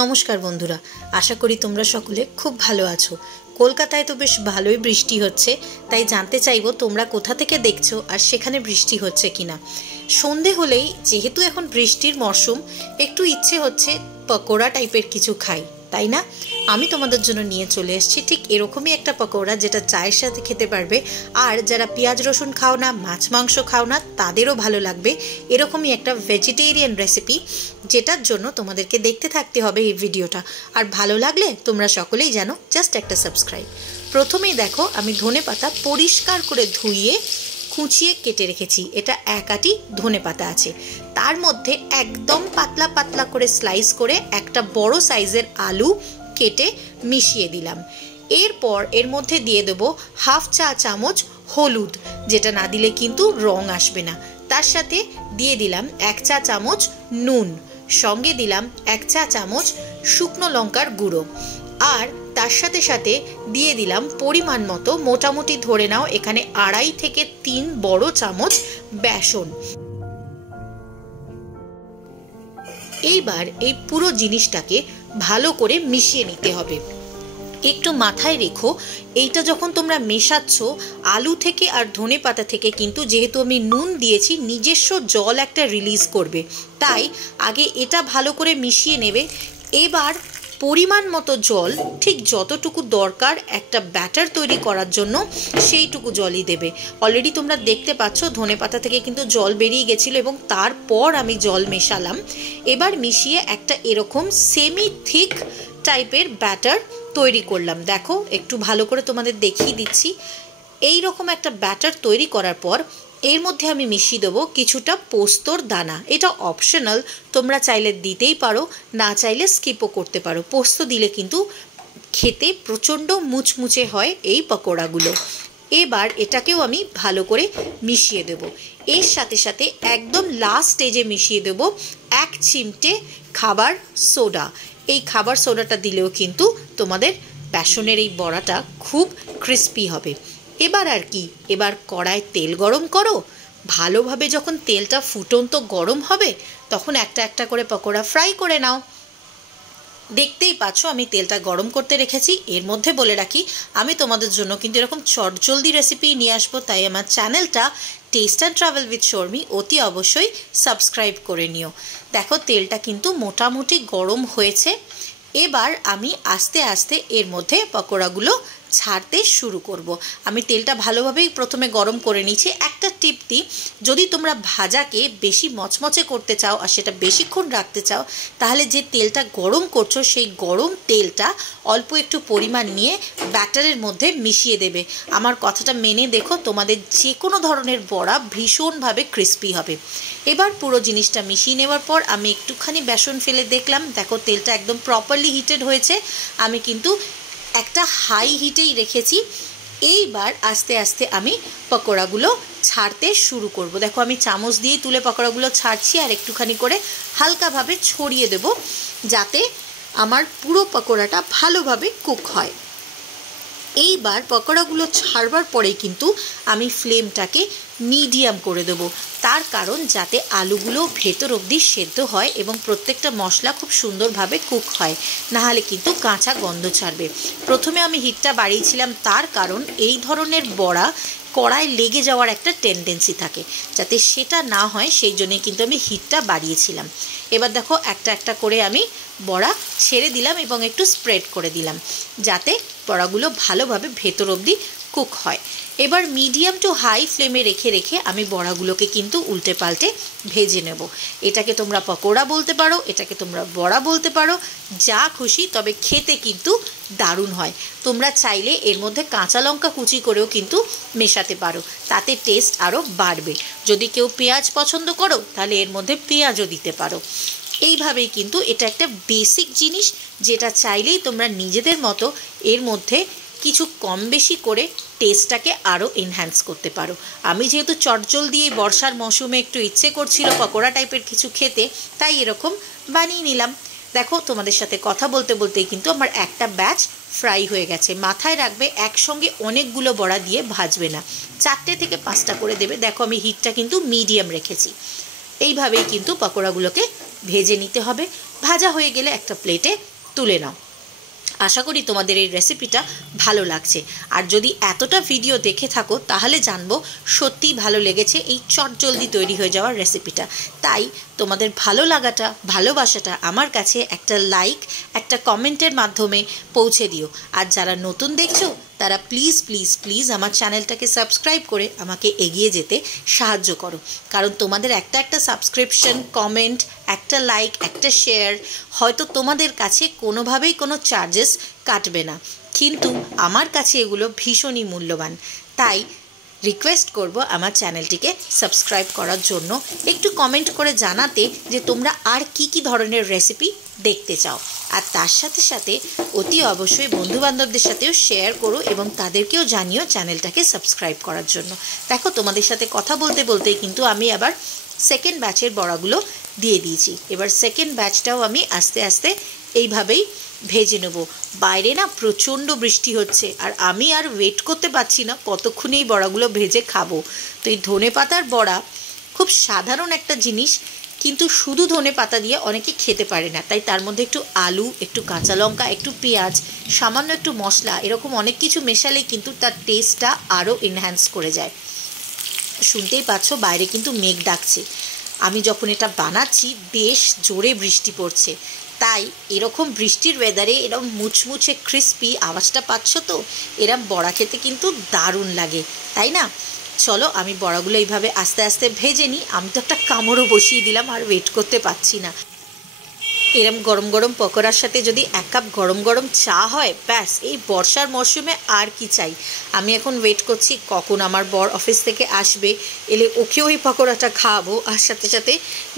নমস্কার বন্ধুরা, আশা করি তোমরা সকলে খুব ভালো আছো। কলকাতায় তো বেশ ভালোই বৃষ্টি হচ্ছে, তাই জানতে চাইবো তোমরা কোথা থেকে দেখছো আর সেখানে বৃষ্টি হচ্ছে কিনা। সন্ধে হলেই যেহেতু এখন বৃষ্টির মরশুম, একটু ইচ্ছে হচ্ছে পকোড়া টাইপের কিছু খাই, তাই না? আমি তোমাদের জন্য নিয়ে চলে এসেছি ঠিক এরকমই একটা পকোড়া, যেটা চায়ের সাথে খেতে পারবে। আর যারা পেঁয়াজ রসুন খাও না, মাছ মাংস খাও না, তাদেরও ভালো লাগবে। এরকমই একটা ভেজিটেরিয়ান রেসিপি, যেটার জন্য তোমাদেরকে দেখতে থাকতে হবে এই ভিডিওটা। আর ভালো লাগলে তোমরা সকলেই জানো, জাস্ট একটা সাবস্ক্রাইব। প্রথমেই দেখো, আমি ধনেপাতা পরিষ্কার করে ধুইয়ে কুচিয়ে কেটে রেখেছি। এটা এক আটি ধনেপাতা আছে। তার মধ্যে একদম পাতলা পাতলা করে স্লাইস করে একটা বড় সাইজের আলু কেটে মিশিয়ে দিলাম। এরপর এর মধ্যে দিয়ে দেবো হাফ চা চামচ হলুদ, যেটা না দিলে কিন্তু রং আসবে না। তার সাথে দিয়ে দিলাম 1 চা চামচ নুন, সঙ্গে দিলাম 1 চা চামচ শুকনো লঙ্কার গুঁড়ো, আর তার সাথে সাথে দিয়ে দিলাম পরিমাণ মতো, মোটামুটি ধরে নাও এখানে 2.5 থেকে 3 বড় চামচ বেসন। এইবার এই পুরো জিনিসটাকে ভালো করে মিশিয়ে নিতে হবে। একটু মাথায় রেখো, এইটা যখন তোমরা মেশাচ্ছ, আলু থেকে আর ধনেপাতা থেকে কিন্তু যেহেতু আমি নুন দিয়েছি, নিজস্ব জল একটা রিলিজ করবে, তাই আগে এটা ভালো করে মিশিয়ে নেবে। এবার পরিমাণ মতো জল, ঠিক যতটুকু দরকার একটা ব্যাটার তৈরি করার জন্য, সেইটুকু জলই দেবে। অলরেডি তোমরা দেখতে পাচ্ছ ধনেপাতা থেকে কিন্তু জল বেরিয়ে গেছিলো, এবং তারপর আমি জল মেশালাম। এবার মিশিয়ে একটা এরকম সেমি থিক টাইপের ব্যাটার তৈরি করলাম। দেখো, একটু ভালো করে তোমাদের দেখিয়ে দিচ্ছি। এই রকম একটা ব্যাটার তৈরি করার পর এর মধ্যে আমি মিশিয়ে দেবো কিছুটা পোস্তর দানা। এটা অপশনাল, তোমরা চাইলে দিতেই পারো, না চাইলে স্কিপও করতে পারো। পোস্ত দিলে কিন্তু খেতে প্রচণ্ড মুচমুচে হয় এই পকোড়াগুলো। এবার এটাকেও আমি ভালো করে মিশিয়ে দেব। এর সাথে সাথে একদম লাস্ট স্টেজে মিশিয়ে দেব 1 চিমটে খাবার সোডা। এই খাবার সোডাটা দিলেও কিন্তু তোমাদের বেসনের এই বড়াটা খুব ক্রিস্পি হবে। এবার আর কি, এবার কড়ায় তেল গরম করো। ভালোভাবে যখন তেলটা ফুটন্ত গরম হবে, তখন একটা একটা করে পকোড়া ফ্রাই করে নাও। দেখতেই পাচ্ছ আমি তেলটা গরম করতে রেখেছি। এর মধ্যে বলে রাখি, আমি তোমাদের জন্য কিন্তু এরকম চটজলদি রেসিপি নিয়ে আসবো, তাই আমার চ্যানেলটা test and travel with Sharmi অতি অবশ্যই সাবস্ক্রাইব করে নিও। দেখো, তেলটা কিন্তু মোটামুটি গরম হয়েছে। এবার আমি আস্তে আস্তে এর মধ্যে পকোড়াগুলো ছাড়তে শুরু করব। আমি তেলটা ভালোভাবেই প্রথমে গরম করে নিয়েছি। একটা টিপ দিই, যদি তোমরা ভাজাকে বেশি মচমচে করতে চাও আর সেটা বেশিক্ষণ রাখতে চাও, তাহলে যে তেলটা গরম করছো, সেই গরম তেলটা অল্প একটু পরিমাণ নিয়ে ব্যাটারের মধ্যে মিশিয়ে দেবে। আমার কথাটা মেনে দেখো, তোমাদের যে কোনো ধরনের বড়া ভীষণভাবে ক্রিস্পি হবে। এবার পুরো জিনিসটা মিশিয়ে নেওয়ার পর আমি একটুখানি বেসন ফেলে দেখলাম। দেখো, তেলটা একদম প্রপারলি হিটেড হয়েছে। আমি কিন্তু একটা হাই হিটেই রেখেছি। এইবার আস্তে আস্তে আমি পকোড়াগুলো ছাড়তে শুরু করব। দেখো, আমি চামচ দিয়েই তুলে পকোড়াগুলো ছাড়ছি, আর একটুখানি করে হালকাভাবে ছড়িয়ে দেব, যাতে আমার পুরো পকোড়াটা ভালোভাবে কুক হয়। এইবার পকোড়াগুলো ছাড়বার পরেই কিন্তু আমি ফ্লেমটাকে মিডিয়াম করে দেবো। তার কারণ যাতে আলুগুলো ভেতর অবধি সেদ্ধ হয় এবং প্রত্যেকটা মশলা খুব সুন্দরভাবে কুক হয়, নাহলে কিন্তু কাঁচা গন্ধ ছাড়বে। প্রথমে আমি হিটটা বাড়িয়েছিলাম, তার কারণ এই ধরনের বড়া কড়ায় লেগে যাওয়ার একটা টেন্ডেন্সি থাকে, যাতে সেটা না হয় সেই জন্যই কিন্তু আমি হিটটা বাড়িয়েছিলাম। এবার দেখো, একটা একটা করে আমি বড়া ছেড়ে দিলাম এবং একটু স্প্রেড করে দিলাম, যাতে বড়াগুলো ভালোভাবে ভেতর অবধি কুক হয়। এবার মিডিয়াম টু হাই ফ্লেমে রেখে রেখে আমি বড়াগুলোকে কিন্তু উল্টে পাল্টে ভেজে নেব। এটাকে তোমরা পকোড়া বলতে পারো, এটাকে তোমরা বড়া বলতে পারো, যা খুশি, তবে খেতে কিন্তু দারুণ হয়। তোমরা চাইলে এর মধ্যে কাঁচা লঙ্কা কুচি করেও কিন্তু মেশাতে পারো, তাতে টেস্ট আরও বাড়বে। যদি কেউ পেঁয়াজ পছন্দ করো, তাহলে এর মধ্যে পেঁয়াজও দিতে পারো। এইভাবেই কিন্তু এটা একটা বেসিক জিনিস, যেটা চাইলেই তোমরা নিজেদের মতো এর মধ্যে কিছু কম বেশি করে টেস্টটাকে আরও এনহ্যান্স করতে পারো। আমি যেহেতু চটজলদি এই বর্ষার মৌসুমে একটু ইচ্ছে করছিল পকোড়া টাইপের কিছু খেতে, তাই এরকম বানিয়ে নিলাম। দেখো, তোমাদের সাথে কথা বলতে বলতেই কিন্তু আমার একটা ব্যাচ ফ্রাই হয়ে গেছে। মাথায় রাখবে, একসঙ্গে অনেকগুলো বড়া দিয়ে ভাজবে না, 4টে থেকে 5টা করে দেবে। দেখো, আমি হিটটা কিন্তু মিডিয়াম রেখেছি। এইভাবেই কিন্তু পকোড়াগুলোকে ভেজে নিতে হবে। ভাজা হয়ে গেলে একটা প্লেটে তুলে নাও। আশা করি তোমাদের এই রেসিপিটা ভালো লাগছে। আর যদি এতটা ভিডিও দেখে থাকো তাহলে জানবো সত্যিই ভালো লেগেছে এই চটজলদি তৈরি হয়ে যাওয়ার রেসিপিটা। তাই তোমাদের ভালো লাগাটা, ভালোবাসাটা আমার কাছে একটা লাইক, একটা কমেন্টের মাধ্যমে পৌঁছে দিও। আর যারা নতুন দেখছো তারা প্লিজ প্লিজ প্লিজ আমার চ্যানেলটাকে সাবস্ক্রাইব করে আমাকে এগিয়ে যেতে সাহায্য করো। কারণ তোমাদের একটা সাবস্ক্রিপশন, কমেন্ট, একটা লাইক, একটা শেয়ার হয়তো তোমাদের কাছে কোনোভাবেই কোনো চার্জেস কাটবে না, কিন্তু আমার কাছে এগুলো ভীষণই মূল্যবান। তাই রিকোয়েস্ট করব আমার চ্যানেলটিকে সাবস্ক্রাইব করার জন্য। একটু কমেন্ট করে জানাতে যে তোমরা আর কি ধরনের রেসিপি দেখতে চাও। আর তার সাথে সাথে অতি অবশ্যই বন্ধুবান্ধবদের সাথেও শেয়ার করো এবং তাদেরকেও জানিও চ্যানেলটাকে সাবস্ক্রাইব করার জন্য। দেখো তোমাদের সাথে কথা বলতে বলতেই কিন্তু আমি আবার সেকেন্ড ব্যাচের বড়াগুলো দিয়ে দিয়েছি। এবার সেকেন্ড ব্যাচটাও আমি আস্তে আস্তে এইভাবেই ভেজে নেব। বাইরে না প্রচণ্ড বৃষ্টি হচ্ছে আর আমি আর ওয়েট করতে পারছি না কতক্ষণে এই বড়াগুলো ভেজে খাবো। তো এই ধনেপাতার বড়া খুব সাধারণ একটা জিনিস, কিন্তু শুধু ধনেপাতা দিয়ে অনেকে খেতে পারে না। তাই তার মধ্যে একটু আলু, একটু কাঁচা লঙ্কা, একটু পেঁয়াজ, সামান্য একটু মশলা, এরকম অনেক কিছু মেশালে কিন্তু তার টেস্টটা আরও এনহ্যান্স করে যায়। শুনতেই পাচ্ছ বাইরে কিন্তু মেঘ ডাকছে। আমি যখন এটা বানাচ্ছি বেশ জোরে বৃষ্টি পড়ছে, তাই এরকম বৃষ্টির ওয়েদারে এরকম মুচমুচে ক্রিস্পি আওয়াজটা পাচ্ছ তো, এরম বড়া খেতে কিন্তু দারুণ লাগে, তাই না? চলো আমি বড়াগুলো এইভাবে আস্তে আস্তে ভেজে নিই। আমি তো একটা কামড়ও বসিয়ে দিলাম, আর ওয়েট করতে পারছি না। এরম গরম গরম পকোড়ার সাথে যদি 1 কাপ গরম গরম চা হয়, ব্যাস এই বর্ষার মরশুমে আর কি চাই। আমি এখন ওয়েট করছি কখন আমার বর অফিস থেকে আসবে, এলে ওকেও এই পকোড়াটা খাওয়াবো, আর সাথে সাথে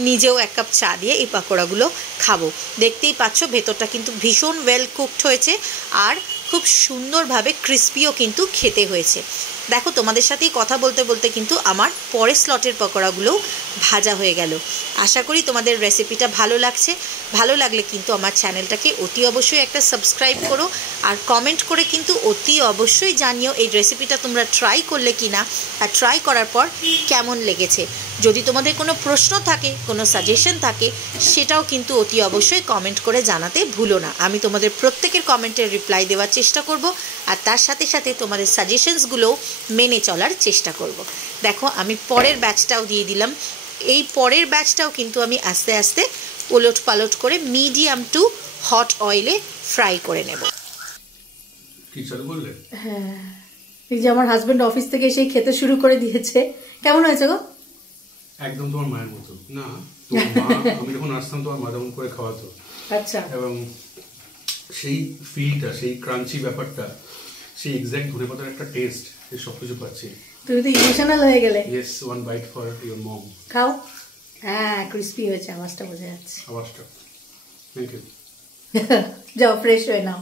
নিজেও 1 কাপ চা দিয়ে এই পকোড়াগুলো খাবো। দেখতেই পাচ্ছ ভেতরটা কিন্তু ভীষণ ওয়েল কুকড হয়েছে আর খুব সুন্দরভাবে ক্রিস্পিও কিন্তু খেতে হয়েছে। দেখো তোমাদের সাথেই কথা বলতে বলতে কিন্তু আমার পরের স্লটের পকোড়াগুলোও ভাজা হয়ে গেল। আশা করি তোমাদের রেসিপিটা ভালো লাগছে। ভালো লাগলে কিন্তু আমার চ্যানেলটাকে অতি অবশ্যই একটা সাবস্ক্রাইব করো, আর কমেন্ট করে কিন্তু অতি অবশ্যই জানিও এই রেসিপিটা তোমরা ট্রাই করলে কি না, আর ট্রাই করার পর কেমন লেগেছে। যদি তোমাদের কোনো প্রশ্ন থাকে, কোনো সাজেশন থাকে, সেটাও কিন্তু অতি অবশ্যই কমেন্ট করে জানাতে ভুলো না। আমি তোমাদের প্রত্যেকের কমেন্টের রিপ্লাই দেওয়ার চেষ্টা করব, আর তার সাথে সাথে তোমাদের সাজেশনসগুলোও মেনে চলার চেষ্টা করব। দেখো আমি পরের ব্যাচটাও দিয়ে দিলাম। এই পরের ব্যাচটাও কিন্তু আমি আস্তে আস্তে ওলট পালট করে মিডিয়াম টু হট অয়েলে ফ্রাই করে নেব। কি চালু করলে? হ্যাঁ, এই যে আমার হাজবেন্ড অফিস থেকে এসে খেতে শুরু করে দিয়েছে। কেমন হয়েছে গো? একদম তোমার মায়ের মতো। না, তোমার মা আমি যখন আসতাম তোমার মা যেমন করে খাওয়াতো, আচ্ছা, এবং সেই ফিলটা, সেই ক্রাঞ্চি ব্যাপারটা, সেই এক্স্যাক্ট ধনেপাতার একটা টেস্ট, এই সব কিছু পাচ্ছি। তুমি তো ইমোশনাল হয়ে গেলে। Yes, one bite for your mom. খাও। হ্যাঁ, ক্রিস্পি হয়েছে, আওয়াজটা বোঝা যাচ্ছে। আওয়াজটা, থ্যাংক ইউ। যাও ফ্রেশ হয়ে নাও।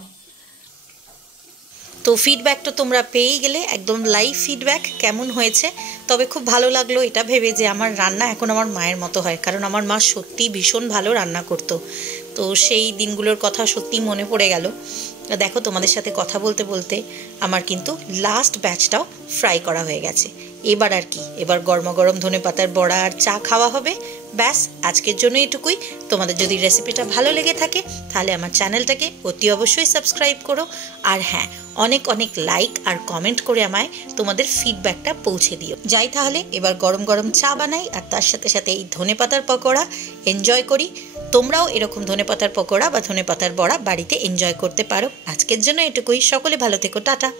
তো ফিডব্যাকটা তোমরা পেয়েই গেলে, একদম লাইভ ফিডব্যাক কেমন হয়েছে। তবে খুব ভালো লাগলো এটা ভেবে যে আমার রান্না এখন আমার মায়ের মতো হয়, কারণ আমার মা সত্যিই ভীষণ ভালো রান্না করতো। তো সেই দিনগুলোর কথা সত্যিই মনে পড়ে গেল। দেখো তোমাদের সাথে কথা বলতে বলতে আমার কিন্তু লাস্ট ব্যাচটাও ফ্রাই করা হয়ে গেছে। এবার আর কি, এবার গরমাগরম ধনেপাতার বড়া আর চা খাওয়া হবে। ব্যাস, আজকের জন্য এটুকুই। তোমাদের যদি রেসিপিটা ভালো লেগে থাকে তাহলে আমার চ্যানেলটাকে অতি অবশ্যই সাবস্ক্রাইব করো, আর হ্যাঁ, অনেক অনেক লাইক আর কমেন্ট করে আমায় তোমাদের ফিডব্যাকটা পৌঁছে দিও। যাই তাহলে এবার গরম গরম চা বানাই, আর তার সাথে সাথে এই ধনেপাতার পকোড়া এনজয় করি। তোমরাও এরকম ধনেপাতার পকোড়া বা ধনেপাতার বড়া বাড়িতে এনজয় করতে পারো। আজকের জন্য এটুকুই। সকলে ভালো থেকো, টাটা।